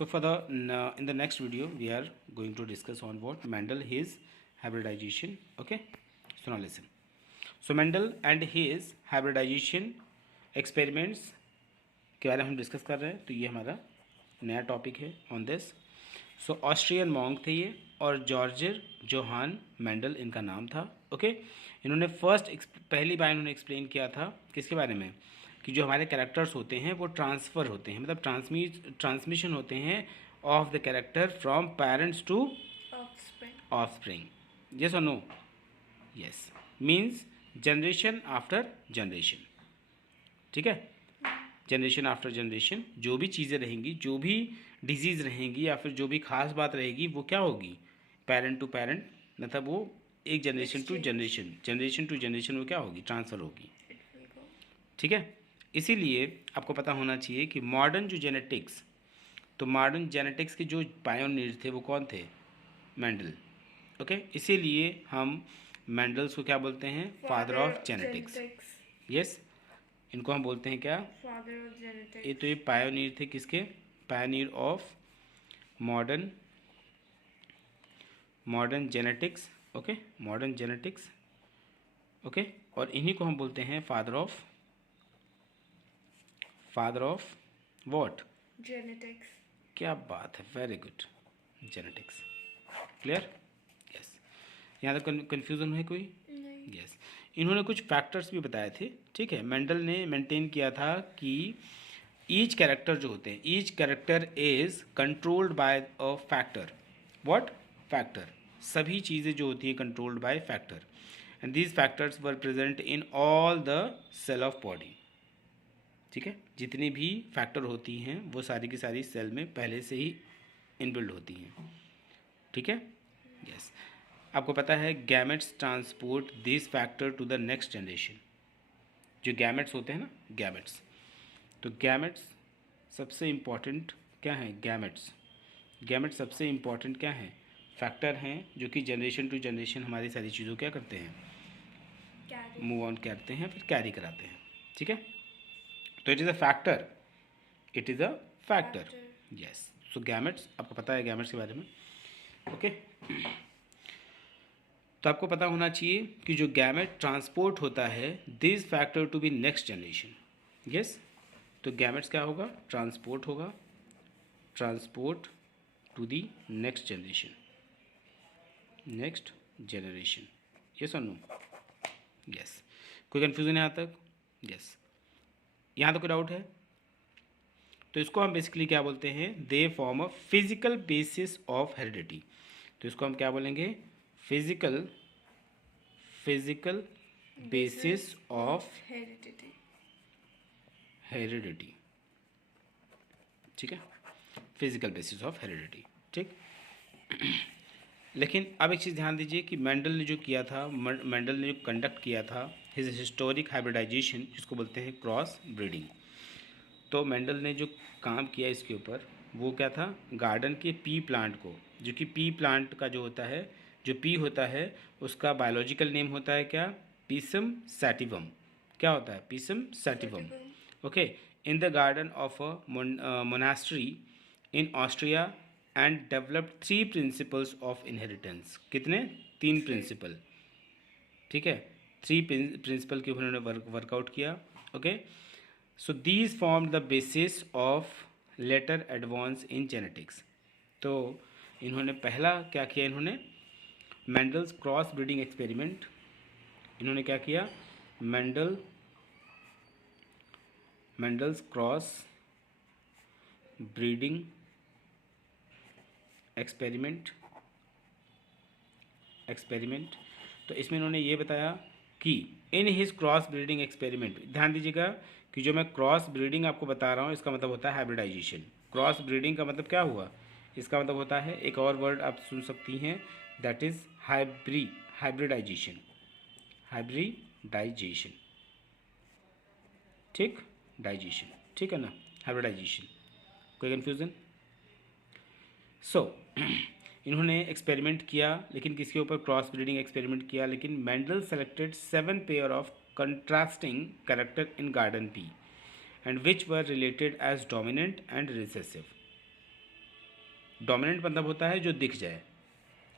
So for the in the next video we are going to discuss on what Mendel his hybridization. Okay, so now listen. So Mendel and his hybridization experiments के बारे में हम discuss कर रहे हैं. तो ये हमारा नया टॉपिक है on this. So Austrian monk थे ये और जॉर्जर जोहान मेंडल इनका नाम था. ओके, इन्होंने पहली बार इन्होंने एक्सप्लेन किया था किसके बारे में कि जो हमारे कैरेक्टर्स होते हैं वो ट्रांसफ़र होते हैं, मतलब ट्रांसमिशन होते हैं of the character from parents to offspring. Yes और no? Yes means generation after generation. ठीक है, जनरेशन आफ्टर जनरेशन जो भी चीज़ें रहेंगी, जो भी डिजीज़ रहेंगी या फिर जो भी खास बात रहेगी वो क्या होगी, पेरेंट टू पेरेंट, मतलब वो एक जनरेशन टू जनरेशन वो क्या होगी, ट्रांसफ़र होगी. ठीक है, इसीलिए आपको पता होना चाहिए कि मॉडर्न जो जेनेटिक्स, तो मॉडर्न जेनेटिक्स के जो पायोनियर थे वो कौन थे, मेंडल. ओके, इसीलिए हम मेंडल्स को क्या बोलते हैं, फादर ऑफ जेनेटिक्स. यस, इनको हम बोलते हैं क्या, फादर ऑफ जेनेटिक्स. ये तो ये पायोनियर थे किसके, pioneer of modern genetics. Okay, modern genetics. Okay, और इन्हीं को हम बोलते हैं फादर ऑफ व्हाट, जेनेटिक्स. क्या बात है, very good, genetics. Clear? Yes. यहाँ तक कन्फ्यूज़न है कोई? यस. इन्होंने कुछ फैक्टर्स भी बताए थे. ठीक है, मेंडल ने मेंटेन किया था कि ईच कैरेक्टर जो होते हैं, each character is controlled by a factor. What factor? सभी चीज़ें जो होती हैं controlled by factor, and these factors were present in all the cell of body. ठीक है, जितनी भी फैक्टर होती हैं वो सारी की सारी सेल में पहले से ही इनबिल्ड होती हैं. ठीक है. यस. आपको पता है gametes transport this factor to the next generation. जो गैमेट्स होते हैं ना, गैमेट्स, तो गैमेट्स सबसे इम्पॉर्टेंट क्या है, गैमेट्स सबसे इम्पॉर्टेंट क्या है, फैक्टर हैं जो कि जनरेशन टू जनरेशन हमारी सारी चीज़ों क्या करते हैं, मूव ऑन करते हैं, फिर कैरी कराते हैं. ठीक है, तो it is a factor. Yes. So gametes, आपको पता है गैमेट्स के बारे में. ओके, तो आपको पता होना चाहिए कि जो गैमेट ट्रांसपोर्ट होता है this factor to be next generation. Yes, तो गैमेट्स क्या होगा, transport to the next generation. Yes और नो? यस. कोई कन्फ्यूजन है यहाँ तक? यस. यहाँ तो कोई डाउट है? तो इसको हम बेसिकली क्या बोलते हैं, they form a physical basis of heredity. तो इसको हम क्या बोलेंगे, फिजिकल बेसिस ऑफ हेरिडिटी. ठीक है, फिजिकल बेसिस ऑफ हेरिडिटी. ठीक. लेकिन अब एक चीज़ ध्यान दीजिए कि मेंडल ने जो किया था, मेंडल ने जो कंडक्ट किया था हिज हिस्टोरिक हाइब्रिडाइजेशन, जिसको बोलते हैं क्रॉस ब्रीडिंग. तो मेंडल ने जो काम किया इसके ऊपर वो क्या था, गार्डन के पी प्लांट को, जो कि पी प्लांट का जो होता है, जो पी होता है उसका बायोलॉजिकल नेम होता है क्या, पीसम सैटिवम. क्या होता है, Pisum sativum. Okay, in the garden of a monastery in Austria and developed 3 principles of inheritance. कितने? 3 प्रिंसिपल. ठीक है, 3 प्रिंसिपल के उन्होंने वर्कआउट किया. Okay, so these form the basis of later advance in genetics. तो इन्होंने पहला क्या किया, इन्होंने मेंडल्स क्रॉस ब्रीडिंग एक्सपेरिमेंट, इन्होंने क्या किया, मेंडल्स क्रॉस ब्रीडिंग एक्सपेरिमेंट. तो इसमें इन्होंने ये बताया कि in his cross breeding experiment, ध्यान दीजिएगा कि जो मैं क्रॉस ब्रीडिंग आपको बता रहा हूँ इसका मतलब होता है हाइब्रिडाइजेशन. क्रॉस ब्रीडिंग का मतलब क्या हुआ, इसका मतलब होता है, एक और वर्ड आप सुन सकती हैं, दैट इज हाइब्रिडाइजेशन. ठीक, डाइजेशन. ठीक है ना, हाइब्रिडाइजेशन. कोई कन्फ्यूज़न? सो इन्होंने एक्सपेरिमेंट किया, लेकिन किसके ऊपर, क्रॉस ब्रीडिंग एक्सपेरिमेंट किया. लेकिन Mendel selected 7 pair of contrasting character in garden pea and which were related as dominant and recessive. Dominant मतलब होता है जो दिख जाए,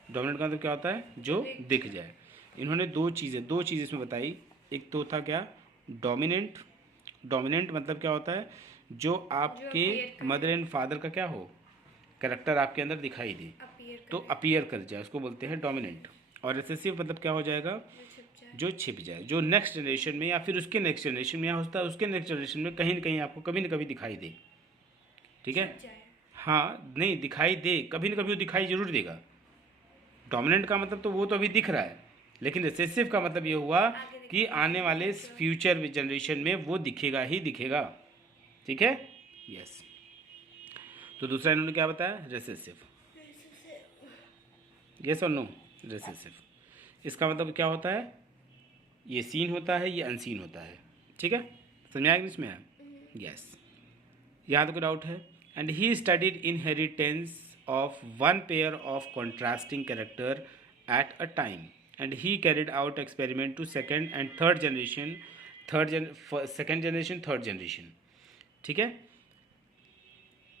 डोमिनेंट का मतलब क्या होता है, जो दिख जाए। इन्होंने दो चीज़ें इसमें बताई। एक तो था क्या, डोमिनेंट। डोमिनेंट मतलब क्या होता है, जो आपके मदर एंड फादर का क्या हो, करेक्टर आपके अंदर दिखाई दे, तो अपीयर कर जाए, उसको बोलते हैं डोमिनेंट। और रिसेसिव मतलब क्या हो जाएगा, जो छिप जाए, जो नेक्स्ट जनरेशन में या फिर उसके नेक्स्ट जनरेशन में या होता है उसके नेक्स्ट जनरेशन में कहीं ना कहीं आपको कभी ना कभी दिखाई दे। ठीक है, हाँ, नहीं दिखाई दे, कभी ना कभी वो दिखाई जरूर देगा। डोमिनेंट का मतलब तो वो तो अभी दिख रहा है, लेकिन रिसेसिव का मतलब ये हुआ कि आने वाले फ्यूचर जनरेशन में वो दिखेगा ही दिखेगा। ठीक है, यस। तो दूसरा इन्होंने क्या बताया, रिसेसिव। यस और नो, रिसेसिव। इसका मतलब क्या होता है, ये सीन होता है, ये अनसीन होता है। ठीक है, समझ आएगा इसमें, यस। यहाँ तो कोई डाउट है। And he studied inheritance of one pair of contrasting character at a time, and he carried out experiment to second and third generation, second generation, third generation. ठीक है,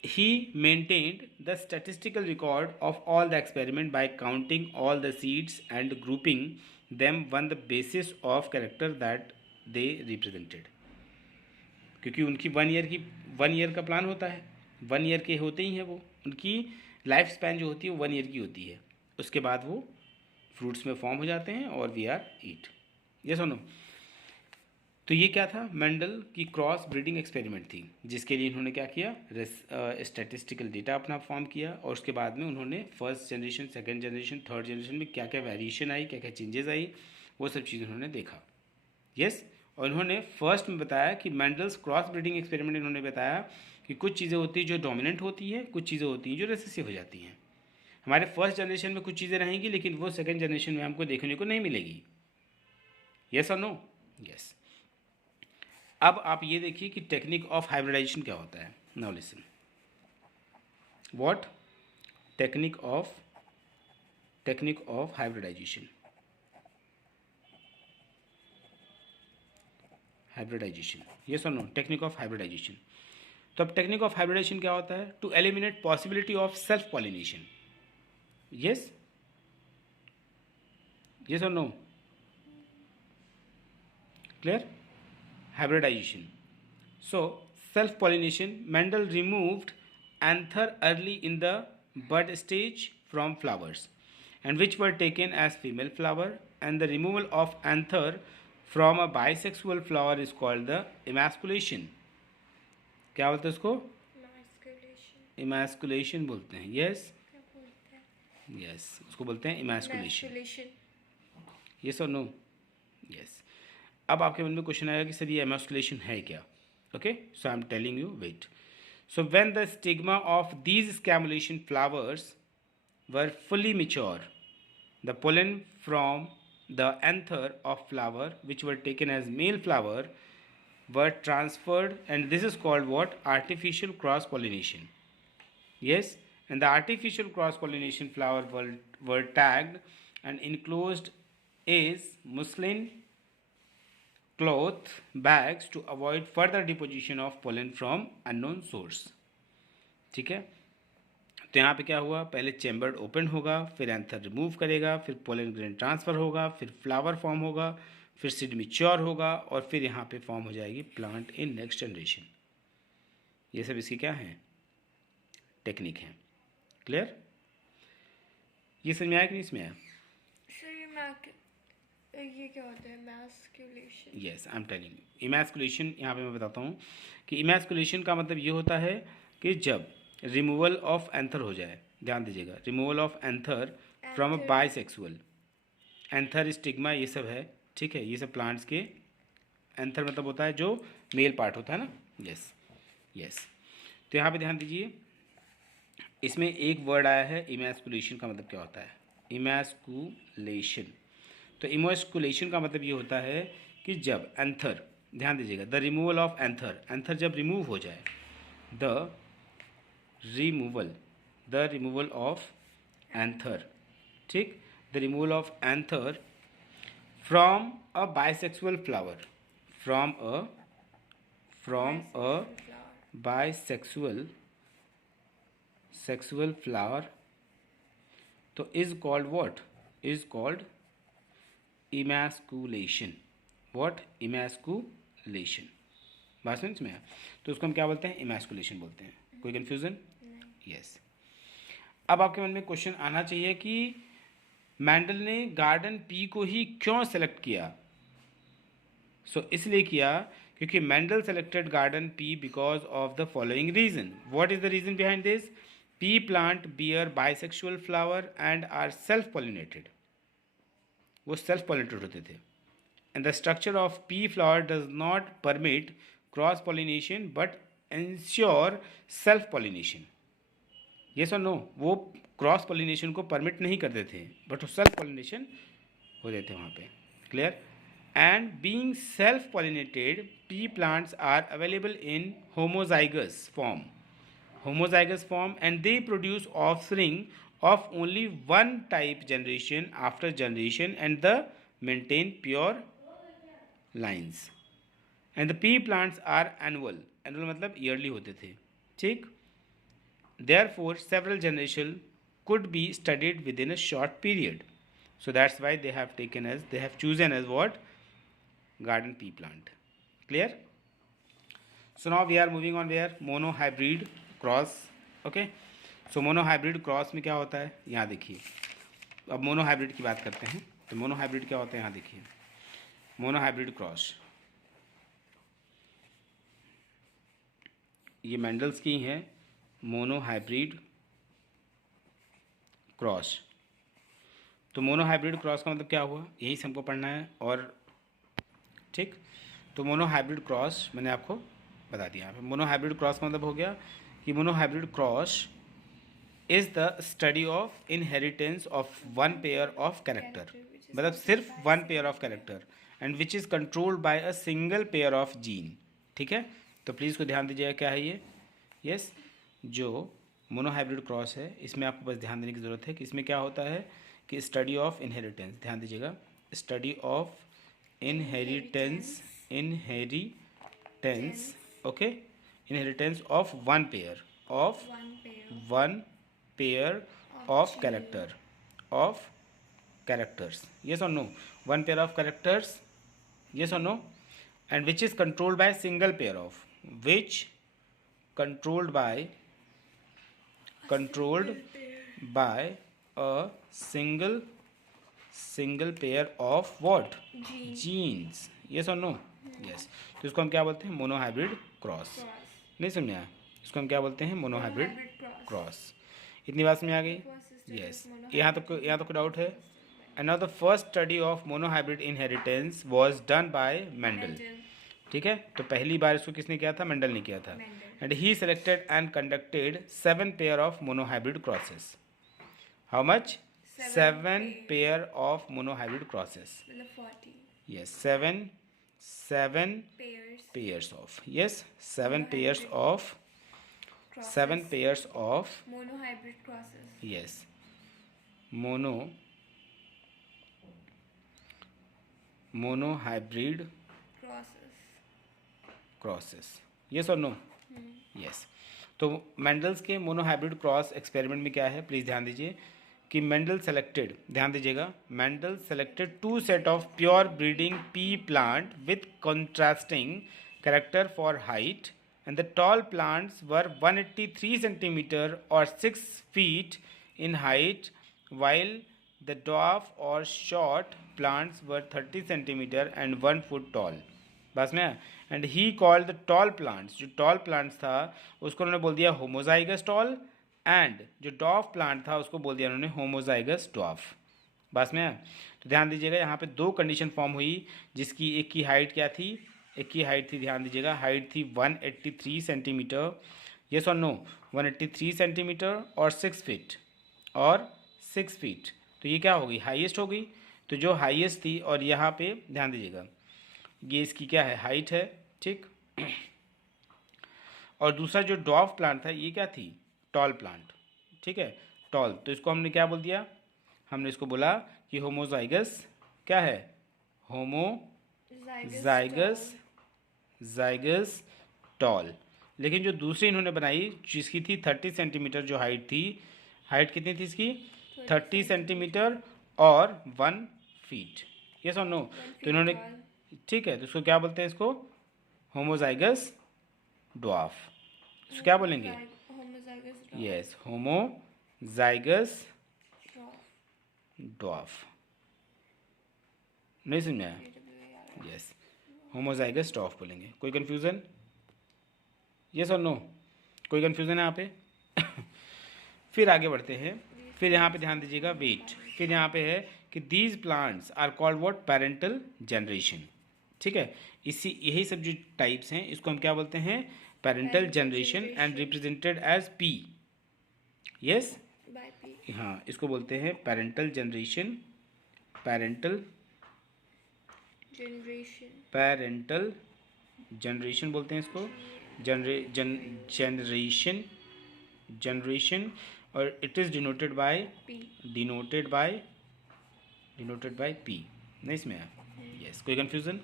he maintained the statistical record of all the experiment by counting all the seeds and grouping them on the basis of character that they represented। क्योंकि उनकी 1 year का plan होता है, 1 year के होते ही हैं वो, उनकी लाइफ स्पैन जो होती है वो 1 ईयर की होती है। उसके बाद वो फ्रूट्स में फॉर्म हो जाते हैं और वी आर ईट। ये सुनो, तो ये क्या था, मेंडल की क्रॉस ब्रीडिंग एक्सपेरिमेंट थी, जिसके लिए इन्होंने क्या किया, स्टैटिस्टिकल डेटा अपना फॉर्म किया, और उसके बाद में उन्होंने first generation, second generation, third generation में क्या क्या वेरिएशन आई, क्या क्या चेंजेस आई, वो सब चीज़ उन्होंने देखा। यस, और इन्होंने फर्स्ट में बताया कि मेंडल्स क्रॉस ब्रीडिंग एक्सपेरिमेंट, इन्होंने बताया कि कुछ चीज़ें होती हैं जो डोमिनेंट होती है, कुछ चीज़ें होती हैं जो रिसेसिव हो जाती हैं। हमारे फर्स्ट जनरेशन में कुछ चीज़ें रहेंगी, लेकिन वो सेकेंड जनरेशन में हमको देखने को नहीं मिलेगी। यस और नो, यस। अब आप ये देखिए कि टेक्निक ऑफ हाइब्रिडाइजेशन क्या होता है। Now listen, what technique of hybridisation. Yes और नो, टेक्निक ऑफ हाइब्रिडाइजेशन। तो अब टेक्निक ऑफ हाइब्रिडाइजेशन क्या होता है, to eliminate possibility of self pollination. Yes, yes और no, clear, hybridization. So, self-pollination, Mendel removed anther early in the bud stage from flowers, and which were taken as female flower, and the removal of anther from a bisexual flower is called the emasculation. क्या बोलते हैं उसको, emasculation बोलते हैं। Yes, yes, उसको बोलते हैं emasculation। Yes और नो, यस। अब आपके मन में क्वेश्चन आएगा कि सर ये एमास्कुलेशन है क्या। Okay, so I am telling you, wait. So when the stigma of these emasculation flowers were fully mature, the pollen from the anther of flower which were taken as male flower were transferred, and this is called what, artificial cross pollination. Yes, and the artificial cross pollination flower were tagged and enclosed is muslin cloth bags to avoid further deposition of pollen from unknown source। ठीक है, तो यहाँ पे क्या हुआ, पहले chamber open होगा, फिर एंथर रिमूव करेगा, फिर पोलन ग्रेन ट्रांसफ़र होगा, फिर फ्लावर फॉर्म होगा, फिर सीड मिच्योर होगा, और फिर यहाँ पे फॉर्म हो जाएगी प्लांट इन नेक्स्ट जनरेशन। ये सब इसकी क्या है, टेक्निक है। क्लियर, ये समझ में आया कि नहीं इसमें आया। ये क्या होता है emasculation? Yes, I am telling you, emasculation यहाँ पे मैं बताता हूँ कि इमैस्कुलेशन का मतलब ये होता है कि जब रिमूवल ऑफ एंथर हो जाए, ध्यान दीजिएगा, removal of anther from a bisexual, anther stigma ये सब है, ठीक है, ये सब प्लांट्स के एंथर मतलब होता है जो मेल पार्ट होता है ना। यस, यस, तो यहाँ पे ध्यान दीजिए, इसमें एक वर्ड आया है इमैस्कुलेशन का मतलब क्या होता है, इमैस्कुलेशन। तो इमैस्कुलेशन का मतलब ये होता है कि जब एंथर, ध्यान दीजिएगा, the removal of anther, anther जब रिमूव हो जाए, द रिमूवल ऑफ एंथर, ठीक, the removal of anther from a bisexual flower, from a bisexual sexual flower तो is called what? Is called emasculation. What? emasculation. बात समझ में आया? तो उसको हम क्या बोलते हैं? emasculation बोलते हैं. कोई कंफ्यूजन? यस. अब आपके मन में क्वेश्चन आना चाहिए कि मैंडल ने गार्डन पी को ही क्यों सेलेक्ट किया? इसलिए किया क्योंकि Mendel selected garden pea because of the following reason. What is the reason behind this? Pea plant bear bisexual flower and are self pollinated. वो सेल्फ पॉलिनेटेड होते थे. And the structure of pea flower does not permit cross pollination but ensure self pollination. Yes और no? वो cross pollination को permit नहीं करते थे but self pollination हो जाते वहाँ पे. Clear? And being self-pollinated, pea plants are available in homozygous form. Homozygous form, and they produce offspring of only one type generation after generation, and the maintain pure lines. And the pea plants are annual. Annual मतलब yearly होते थे. ठीक? Therefore, several generations could be studied within a short period. So that's why they have chosen as what? Garden pea plant. Clear? So now we are moving on where? Monohybrid cross. Okay. So monohybrid cross में क्या होता है? यहाँ देखिए. अब monohybrid की बात करते हैं. तो monohybrid क्या होता है? यहाँ देखिए. monohybrid cross ये मेंडल्स की है. monohybrid cross. तो monohybrid cross का मतलब क्या हुआ? यही से हमको पढ़ना है. और ठीक, तो मोनोहाइब्रिड क्रॉस मैंने आपको बता दिया. यहाँ पे मोनोहाइब्रिड क्रॉस का मतलब हो गया कि monohybrid cross is the study of inheritance of one pair of character. मतलब सिर्फ one pair of character and which is controlled by a single pair of gene. ठीक है, तो प्लीज़ को ध्यान दीजिएगा क्या है ये. यस, जो मोनोहाइब्रिड क्रॉस है इसमें आपको बस ध्यान देने की ज़रूरत है कि इसमें क्या होता है कि स्टडी ऑफ इनहेरिटेंस. ध्यान दीजिएगा, study of inheritance okay, inheritance of one pair of characters. Yes or no? One pair of characters. Yes or no? And which is controlled by a single pair of controlled by a single pair of what? Genes. Yes or no? Yes. तो इसको हम क्या बोलते हैं? Monohybrid cross. नहीं समझ आया? इसको हम क्या बोलते हैं? Monohybrid cross. इतनी बात समझ आ गई? यस. यहाँ तक डाउट है? And now the first study of monohybrid inheritance was done by Mendel. ठीक है, तो पहली बार इसको किसने किया था? मेंडल ने किया था. And he selected and conducted 7 pair of monohybrid crosses. How much? 7 pair of monohybrid crosses. 40. Yes, 7 pairs of. Yes, 7 pairs of Crosses. 7 pairs of. Monohybrid crosses. Yes, monohybrid crosses. Yes or no? Yes. तो Mendel's के monohybrid cross experiment में क्या है? Please ध्यान दीजिए कि Mendel selected, ध्यान दीजिएगा, Mendel selected 2 set of pure breeding P plant with contrasting character for height and the tall plants were 183 centimetre और 6 feet in height while the dwarf or short plants were 30 centimeter and 1 foot tall. बस में. And he called the tall plants, जो tall plants था उसको उन्होंने बोल दिया homozygous tall, and जो डॉफ प्लांट था उसको बोल दिया उन्होंने होमोजाइगस डॉफ. बस में. तो ध्यान दीजिएगा यहाँ पे 2 कंडीशन फॉर्म हुई, जिसकी एक की हाइट क्या थी? एक की हाइट थी, ध्यान दीजिएगा, हाइट थी 183 सेंटीमीटर. यस और नो? 183 सेंटीमीटर और 6 फीट और 6 फीट. तो ये क्या हो गई? हाईएस्ट हो गई. तो जो हाईएस्ट थी, और यहाँ पे ध्यान दीजिएगा ये इसकी क्या है? हाइट है. ठीक. और दूसरा जो डॉफ प्लांट था ये क्या थी? Tall plant. ठीक है, टॉल. तो इसको हमने क्या बोल दिया? हमने इसको बोला कि होमोजाइगस क्या है? Homozygous tall. लेकिन जो दूसरी इन्होंने बनाई जिसकी थी 30 सेंटीमीटर जो हाइट थी, हाइट कितनी थी इसकी 30 सेंटीमीटर और 1 फीट, यस और नो। तो इन्होंने, ठीक है, तो इसको क्या बोलते हैं, इसको होमोजाइगस ड्वार्फ, इसको क्या बोलेंगे, यस होमोजाइगस ड्वार्फ, नहीं समझ में आया, यस होमोजाइगस ड्वार्फ बोलेंगे। कोई कन्फ्यूज़न, यस और नो, कोई कन्फ्यूज़न है यहाँ पे? फिर आगे बढ़ते हैं, फिर यहाँ पे ध्यान दीजिएगा वेट, फिर यहाँ पे है कि these plants are called what, parental generation, ठीक है, इसी यही सब जो टाइप्स हैं इसको हम क्या बोलते हैं, parental generation and represented as P, yes, हाँ इसको बोलते हैं पेरेंटल जनरेशन, पेरेंटल जनरेशन बोलते हैं इसको, जनरेशन, और it is denoted by P, नहीं इसमें है, यस, कोई कंफ्यूजन?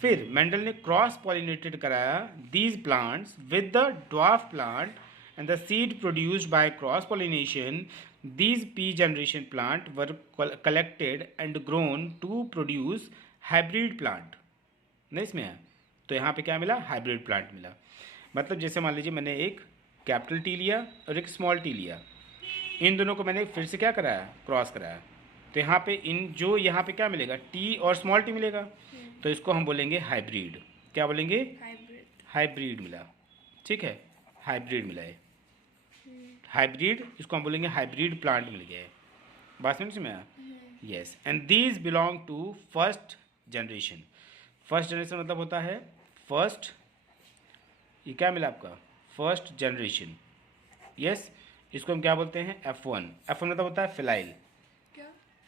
फिर मेंडल ने क्रॉस पॉलिनेटेड कराया these plants with the dwarf plant and the seed produced by cross pollination, these P generation plant were collected and grown to produce hybrid plant, नहीं इसमें है, तो यहाँ पे क्या मिला, हाइब्रिड प्लांट मिला। मतलब जैसे मान लीजिए मैंने एक कैपिटल टी लिया और एक स्मॉल टी लिया, इन दोनों को मैंने फिर से क्या कराया, क्रॉस कराया, तो यहाँ पे इन जो यहाँ पे क्या मिलेगा, टी और स्मॉल टी मिलेगा, तो इसको हम बोलेंगे हाइब्रिड, क्या बोलेंगे, हाइब्रिड मिला, ठीक है, हाइब्रिड मिला है, हाइब्रिड, इसको हम बोलेंगे हाइब्रिड प्लांट मिल गया है, बात समझ में आया, yes. And these belong to first generation, first generation मतलब होता है फर्स्ट, ये क्या मिला आपका, फर्स्ट जनरेशन, यस, इसको हम क्या बोलते हैं, F1, F1 मतलब होता है फिलाइल,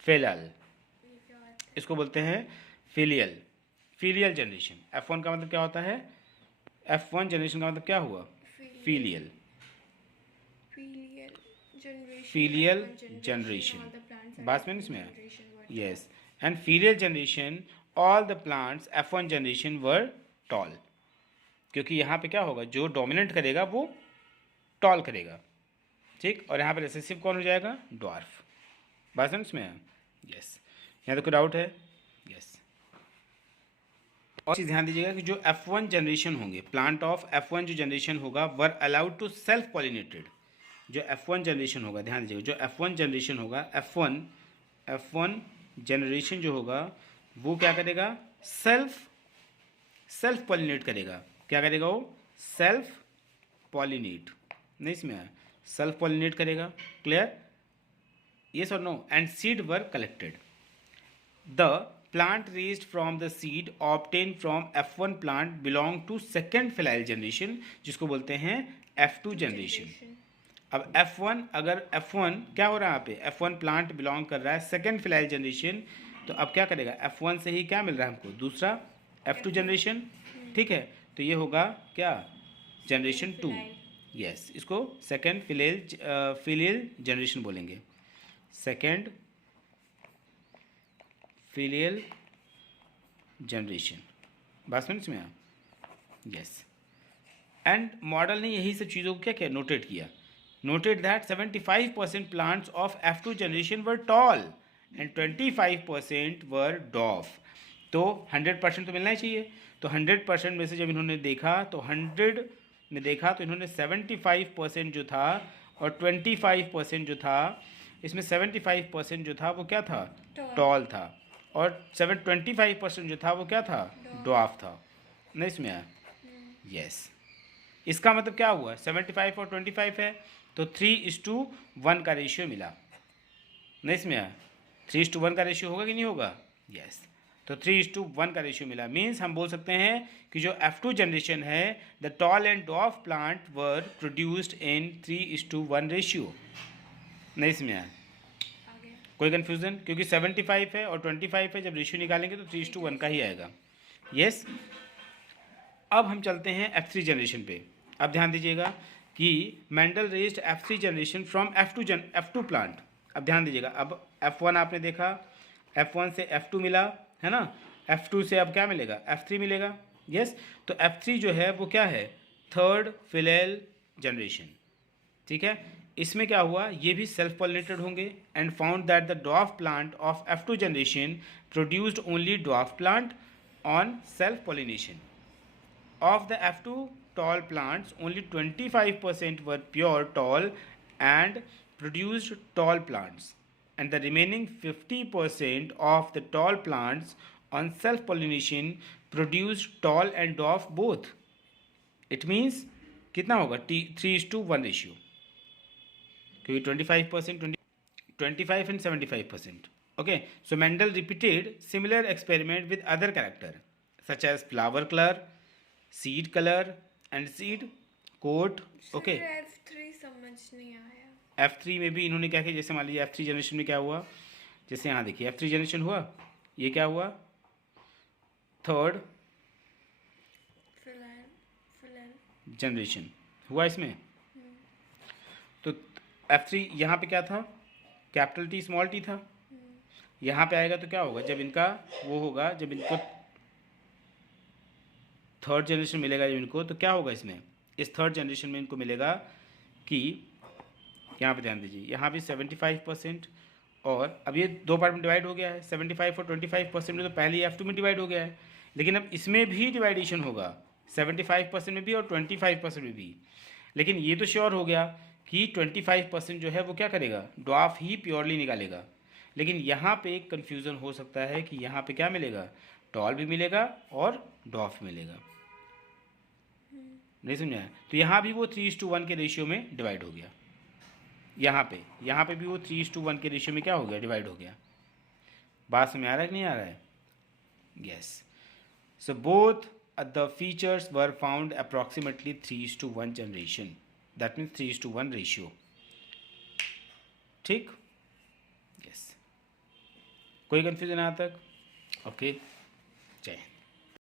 फिलल, इसको बोलते हैं फिलियल जनरेशन। F1 का मतलब क्या होता है, F1 जनरेशन का मतलब क्या हुआ, फिलियल जनरेशन, बात में इसमें, yes. And filial generation all the plants F1 generation were toll, क्योंकि यहाँ पे क्या होगा, जो डोमिनेंट करेगा वो टॉल करेगा, ठीक, और यहाँ पे रिसेसिव कौन हो जाएगा, ड्वार्फ, बात समझ में, यस। यहाँ तो कोई डाउट है, यस। और चीज़ ध्यान दीजिएगा कि जो F1 जनरेशन होंगे, प्लांट ऑफ F1 जो जनरेशन होगा were allowed to self pollinated, जो F1 जनरेशन होगा, ध्यान दीजिएगा, जो F1 जनरेशन होगा, F1 जनरेशन जो होगा वो क्या करेगा, सेल्फ पॉलिनेट करेगा, क्या करेगा वो, सेल्फ पॉलिनेट, नहीं इसमें है, सेल्फ पॉलिनेट करेगा, क्लियर, यस और no. And seed were collected, the plant raised from the seed obtain from F1 plant belong to second filial generation, जिसको बोलते हैं F2 जनरेशन। अब F1, अगर F1 क्या हो रहा है यहाँ पे, F1 प्लांट बिलोंग कर रहा है सेकेंड फिलाइल जनरेशन, तो अब क्या करेगा, F1 से ही क्या मिल रहा है हमको, दूसरा F2 जनरेशन, ठीक है, तो ये होगा क्या, जनरेशन 2, यस, इसको सेकेंड फिलियल जनरेशन बोलेंगे, सेकेंड फिलियल जनरेशन, बात समझ में, यस। एंड मॉडल ने यही सब चीज़ों को क्या किया, नोटेट किया, noted that 75% plants of F2 generation were tall and 25% were dwarf, तो 100% तो मिलना ही चाहिए, तो 100% में से जब इन्होंने देखा तो 100 में देखा तो इन्होंने 75% जो था और 25% जो था, इसमें 75% जो था वो क्या था, टॉल था, और 25% जो था वो क्या था, ड्वार्फ था, नहीं इसमें आया, यस। इसका मतलब क्या हुआ, 75 और 25 है, तो 3:1 का रेशियो मिला, नहीं इसमें आया, 3:1 का रेशियो होगा कि नहीं होगा, यस, तो 3:1 का रेशियो मिला, मीन्स हम बोल सकते हैं कि जो F2 जनरेशन है, the tall and dwarf plant were produced in 3:1 ratio, नहीं इसमें आया, कोई कन्फ्यूजन, क्योंकि 75 है और 25 है, जब रेशियो निकालेंगे तो 3:1 का ही आएगा, यस। अब हम चलते हैं F3 जनरेशन पे, अब ध्यान दीजिएगा कि Mendel raised F3 generation from F2 plant, अब ध्यान दीजिएगा, अब F1 आपने देखा, F1 से F2 मिला है ना, F2 से अब क्या मिलेगा, F3 मिलेगा, यस। तो F3 जो है वो क्या है, थर्ड फिलेल जनरेशन, ठीक है। इसमें क्या हुआ, ये भी सेल्फ पॉलिनेटेड होंगे and found that the dwarf plant of F2 generation produced only dwarf plant on self pollination. Of the F2 tall plants, only 25% were pure tall and produced tall plants, and the remaining 50% of the tall plants on self-pollination produced tall and dwarf both. It means कितना होगा 3:1 ratio, क्योंकि 25%, 25 and 75%. Okay, so Mendel repeated similar experiment with other character such as flower color, seed color and seed coat. Okay, F3 समझ नहीं आया. F3 में भी इन्होंने क्या किया, जैसे मान लीजिए F3 जनरेशन में क्या हुआ, जैसे यहाँ देखिए F3 जनरेशन हुआ, ये क्या हुआ, थर्ड फिलहाल जनरेशन हुआ इसमें. तो F3 यहाँ पे क्या था, कैपिटल T स्मॉल t था. यहाँ पे आएगा तो क्या होगा, जब इनका वो होगा, जब इनको थर्ड जनरेशन मिलेगा जब इनको, तो क्या होगा इसमें, इस थर्ड जनरेशन में इनको मिलेगा कि यहाँ पे ध्यान दीजिए, यहाँ भी 75%, और अब ये दो पार्ट में डिवाइड हो गया है, 75 और 25% में तो पहले ही F2 में डिवाइड हो गया है, लेकिन अब इसमें भी डिवाइडेशन होगा 75% में भी और 25% में भी. लेकिन ये तो श्योर हो गया कि 25% जो है वो क्या करेगा, ड्वार्फ ही प्योरली निकालेगा. लेकिन यहाँ पे एक कन्फ्यूज़न हो सकता है कि यहाँ पे क्या मिलेगा, टॉल भी मिलेगा और ड्वार्फ मिलेगा. नहीं समझाया, तो यहाँ भी वो 3:1 के रेशियो में डिवाइड हो गया. यहाँ पे भी वो 3:1 के रेशियो में क्या हो गया, डिवाइड हो गया. बात समझ आ रहा है कि नहीं आ रहा है? Yes. So both the features were found approximately 3:1 generation, that means 3:1 ratio. ठीक, यस. कोई कन्फ्यूजन यहाँ तक? ओके, जय हिंद.